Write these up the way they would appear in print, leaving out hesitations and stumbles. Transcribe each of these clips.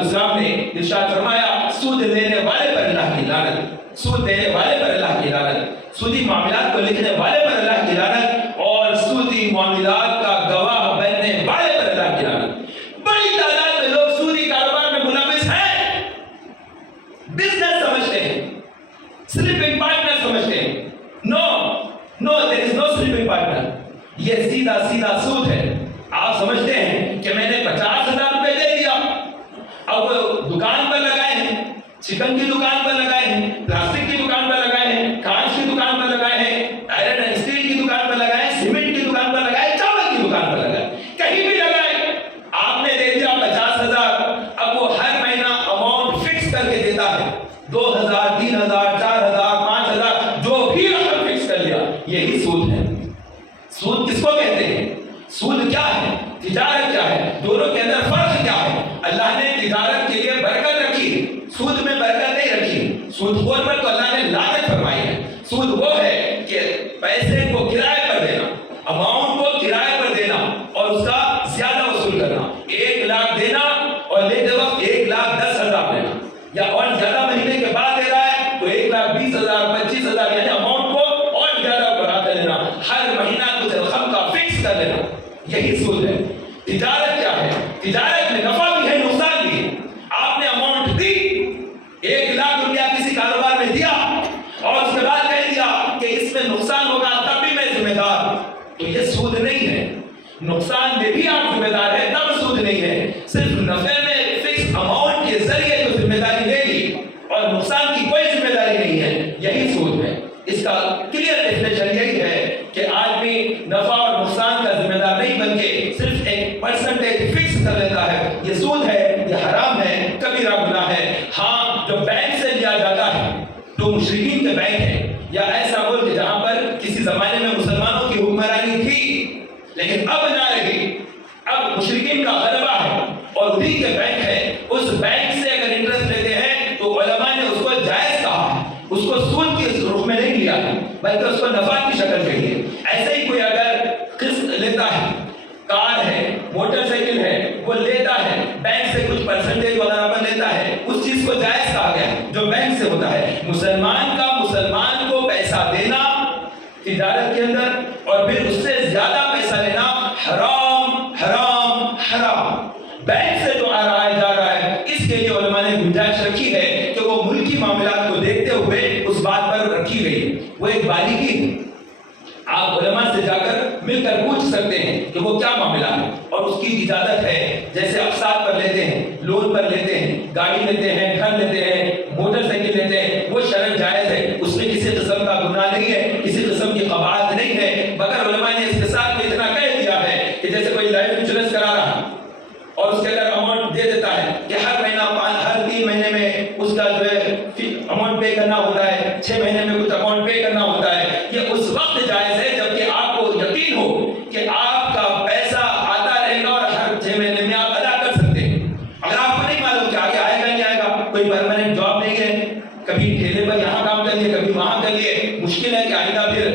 अलैहिस्सलाम ने इरशाद फरमाया, सूद लेने वाले पर अल्लाह की लानत, सूद देने वाले पर अल्लाह की लानत, सूदी मामलात को लिखने वाले पर अल्लाह की लानत, और सूदी मामलात का गवाह बनने वाले पर अल्लाह की लानत। बड़ी तादाद में लोग सूदी कारोबार में मुलविस हैं, बिजनेस समझते हैं, स्लीपिंग पार्टनर समझते हैं। No no, there is no sleeping partner. ये सीधा सीधा सूद है। आप समझते हैं कि मैंने 50,000 रुपए दे दिया, अब वो दुकान पर लगाए हैं, चिकन की दुकान पर लगाए हैं, प्लास्टिक की दुकान पर लगाए हैं, कांच की दुकान पर लगाए हैं, आयरन एंड स्टील की दुकान पर लगाए हैं, सीमेंट की दुकान पर लगाए, चावल की दुकान पर लगाए, कहीं भी लगाए, आपने दे दिया 50,000। अब वो हर महीना अमाउंट फिक्स करके देता है, 2,000, 3,000, 4,000, 5,000, जो भी रकम फिक्स कर लिया, यही सूद है। सूद किसको कहते हैं? सूद क्या है, तिजारत क्या है, दोनों के अंदर फर्क क्या है? अल्लाह ने तिजारत के लिए बरकत रखी, सूद में बरकत नहीं रखी। सूदखोर पर तो अल्लाह ने लानत फरमाई है। सूद वो है कि पैसे को किराए पर देना, अमाउंट को किराए पर देना और उसका ज्यादा वसूल करना। 1 लाख देना और लेते वक्त 1,10,000 देना, या और ज्यादा महीने के बाद दे रहा है तो 1,20,000, 25,000, यानी अमाउंट को और ज्यादा बढ़ा कर देना, हर महीना कुछ रकम का फिक्स कर देना, यही सूद है। तिजारत क्या है? तिजारत में नफा भी है, नुकसान भी है। आपने अमाउंट दी, 1 लाख रुपया किसी कारोबार में दिया और उसके बाद कह दिया कि इसमें नुकसान होगा तब भी मैं जिम्मेदार, तो ये सूद नहीं है। नुकसान में भी आप जिम्मेदार है, तब सूद नहीं है। सिर्फ नफे में फिक्स अमाउंट के जरिए जो जिम्मेदारी लेगी और नुकसान की कोई जिम्मेदारी नहीं है, यही सूद है। इसका क्लियर डेफिनेशन यही है कि आदमी नफा और नुकसान का जिम्मेदार नहीं बनके सिर्फ एक परसेंटेज फिक्स कर लेता है, ये सूद है, ये हराम है, कबीरा गुनाह है। हाँ, जो बैंक से लिया जाता है तो मुशरिकीन के बैंक है, या ऐसा मुल्क जहां पर किसी जमाने में मुसलमानों की हुक्मरानी थी लेकिन अब ना रही, अब मुशरिकीन का गलबा है और उन्हीं के बैंक है, उस बैंक से अगर इंटरेस्ट लेते हैं तो उलमा ने उसको जायज कहा है, उसको सूद के रूप में नहीं लिया है, बल्कि उसको नफा की शक्ल में है। ऐसे ही कोई अगर किस्त लेता है, कार है, मोटरसाइकिल है, वो लेता है, बैंक से कुछ परसेंटेज वगैरह पर लेता है, उस चीज को जायज कहा गया जो बैंक से होता है। मुसलमान का मुसलमान को पैसा देना तिजारत के अंदर और फिर उससे ज्यादा पैसा लेना हराम हराम हराम। बैंक से जो आ रहा है जा रहा है, इसके लिए उलमा ने गुंजाइश रखी है कि वो मुल्की मामलात को देखते हुए उस बात पर रखी गई। वो एक बालिगी है, आप उलमा से जाकर मिलकर पूछ सकते हैं कि वो क्या मामला है, और उसकी इजाजत है। जैसे अक़सात पर लेते हैं, लोन पर लेते हैं, गाड़ी लेते हैं, घर लेते हैं, मोटरसाइकिल लेते हैं, वो शरअन जायज है, उसमें किसी किस्म का गुनाह नहीं है, किसी किस्म की क़बाहत नहीं है। मगर उलमा ने इसके साथ में इतना कह दिया है कि जैसे कोई लाइफ इंश्योरेंस करा रहा और उसके अंदर अमाउंट दे देता है कि हर महीना हर 3 महीने में उसका जो है अमाउंट पे करना होता है, 6 महीने में कुछ अमाउंट पे करना होता है, ये उस वक्त जायज है जबकि आपको यकीन हो कि आपका पैसा आता रहेगा और हर 6 महीने में आप अदा कर सकते हैं। अगर आपको नहीं मालूम कि आगे आएगा नहीं आएगा, कोई परमानेंट जॉब नहीं है, कभी ठेले पर यहाँ काम कर लिए, कभी वहाँ कर लिए, मुश्किल है कि आइंदा फिर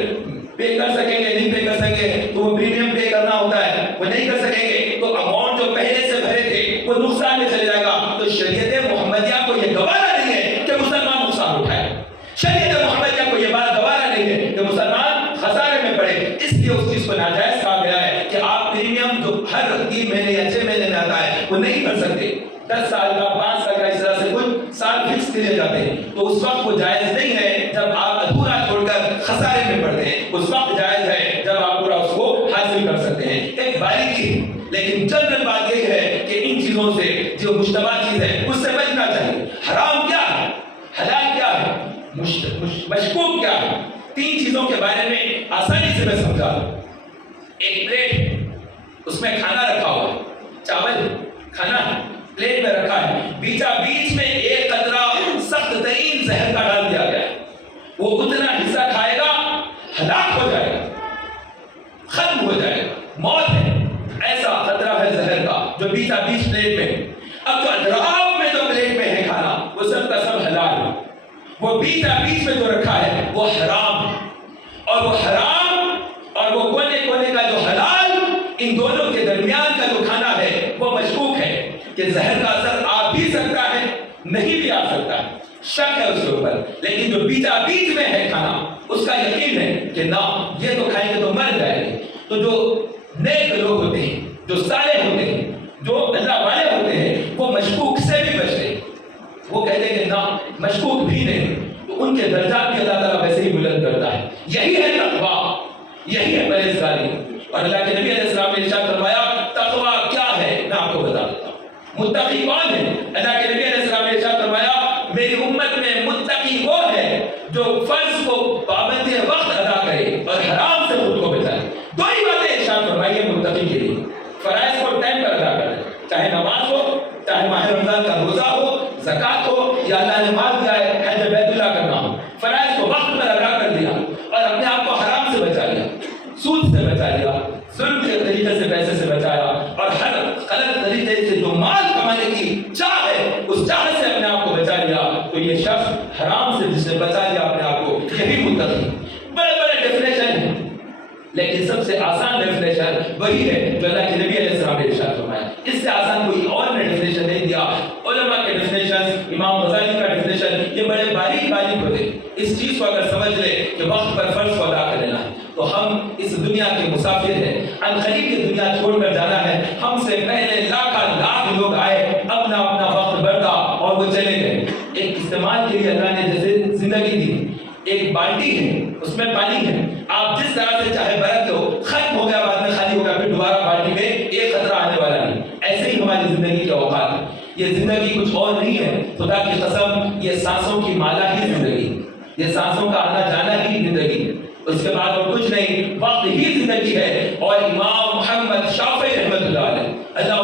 पे कर सकेंगे नहीं पे कर सकेंगे, तो वो प्रीमियम पे करना होता है, वो नहीं कर सकेंगे, तो अमाउंट जो पहले से भरे थे वो नुकसान में चले जाएगा। तो शरीयत मुहम्मदिया को ये गवारा नहीं है कि मुसलमान नुकसान उठाए, शरीयत मुहम्मदिया को ये बात गवारा नहीं है कि मुसलमान खसारे में पड़े। इसलिए उस चीज को नाजायज कहा गया है कि आप प्रीमियम जो हर 3 महीने या 6 महीने में आता है वो नहीं कर सकते। 10 साल का 5 साल का इस तरह से कुछ साल फिक्स किए जाते हैं, तो उस वक्त वो जायज नहीं है जब आप अधूरा छोड़कर खसारे में पड़ते हैं। उस वक्त जायज है जब आप पूरा उसको हासिल कर सकते हैं। एक बारीकी है, लेकिन जनरल बात यही है कि इन चीजों से जो मुश्तबा चीज है उससे बचना चाहिए। हराम क्या है, हलाल क्या है, मशकूक क्या है, 3 चीजों के बारे में आसानी से मैं समझा दूं। एक प्लेट, उसमें खाना रखा हुआ है, चावल खाना प्लेट में रखा है, बीच में एक कतरा सख्त तरीन जहर का डाल दिया गया है, वो उतना हिस्सा खाएगा हलाक हो जाएगा, खत्म हो जाएगा, मौत है। ऐसा खतरा है जहर का जो बीच प्लेट में। अब जो अतराफ में जो प्लेट में है खाना वो सब का सब हलाल है, वो बीच में जो रखा है वो हराम है, और वो हराम और वो कोने कोने का जो हलाल, इन दोनों के दरमियान का जो खाना है वो मशकूक है कि जहर का असर आ भी सकता نہیں بھی آ سکتا ہے، شک ہے اس کے اوپر، لیکن جو بیچا بیچ میں ہے کھانا اس کا یقین ہے کہ نہ یہ تو کھائیں گے تو مر جائے گے۔ تو جو نیک لوگ ہوتے ہیں، جو صالح ہوتے ہیں، جو اللہ والے ہوتے ہیں، وہ مشکوک سے بھی بچتے ہیں، وہ کہتے ہیں کہ نہ مشکوک بھی نہیں، تو ان کے درجات بھی اللہ تعالیٰ ویسے ہی بلند کرتا ہے۔ یہی ہے تقویٰ، یہی ہے پرہیزگاری۔ اور اللہ کے نبی علیہ السلام نے ارشاد فرمایا تقویٰ کیا ہے، میں آپ کو بتا دیتا ہوں۔ متقی کون ہے؟ اللہ کے نبی علیہ السلام نے ارشاد فرمایا میری امت میں متقی وہ ہے جو فرض کو پابندی وقت ادا کرے اور حرام سے خود کو بچائے۔ دو ہی باتیں ارشاد فرمائی ہے متقی کے لیے، فرائض کو ٹائم پر ادا کرے، چاہے نماز ہو، چاہے ماہ رمضان کا روزہ ہو، زکوٰۃ ہو، یا اللہ نے مال دیا ہے حج بیت اللہ کرنا ہو، فرائض کو وقت پر ادا کر دیا اور اپنے آپ کو حرام سے بچا لیا، سود سے بچا لیا، ظلم کے طریقے سے پیسے سے بچایا، اور ہر غلط طریقے سے جو مال کمانے کی چاہ ہے اس چاہ سے اپنے آپ کو بچا لیا، تو یہ شخص حرام سے جس نے بچا لیا اپنے آپ کو، یہی متقی۔ بڑے بڑے ڈیفینیشن ہیں، لیکن سب سے آسان ڈیفینیشن وہی ہے جو اللہ کے نبی علیہ السلام نے ارشاد فرمایا۔ اس سے آسان کوئی اور نے ڈیفینیشن نہیں دیا۔ علماء کے ڈیفینیشن، امام غزالی کا ڈیفینیشن، یہ بڑے باریک باریک ہوتے ہیں۔ اس چیز کو اگر سمجھ لے کہ وقت پر فرض کو ادا کر لینا ہے تو ہم اس دنیا کے مسافر ہیں، عنقریب یہ دنیا چھوڑ کر جانا ہے۔ ہم سے پہلے لاکھ لوگ آئے، اپنا اپنا وقت بڑھا اور وہ چلے گئے۔ ایک استعمال کے لیے اللہ نے جیسے زندگی دی، ایک بالٹی ہے اس میں پانی ہے، آپ جس طرح سے چاہے برت دو، ختم ہو گیا بعد میں خالی ہو گیا، پھر دوبارہ بالٹی میں ایک قطرہ آنے والا نہیں۔ ایسے ہی ہماری زندگی کے اوقات ہے، یہ زندگی کچھ اور نہیں ہے، خدا کی قسم یہ سانسوں کی مالا ہی زندگی، یہ سانسوں کا آنا جانا ہی زندگی، اس کے بعد اور کچھ نہیں، وقت ہی زندگی ہے۔ اور امام محمد شافعی رحمۃ اللہ علیہ، اللہ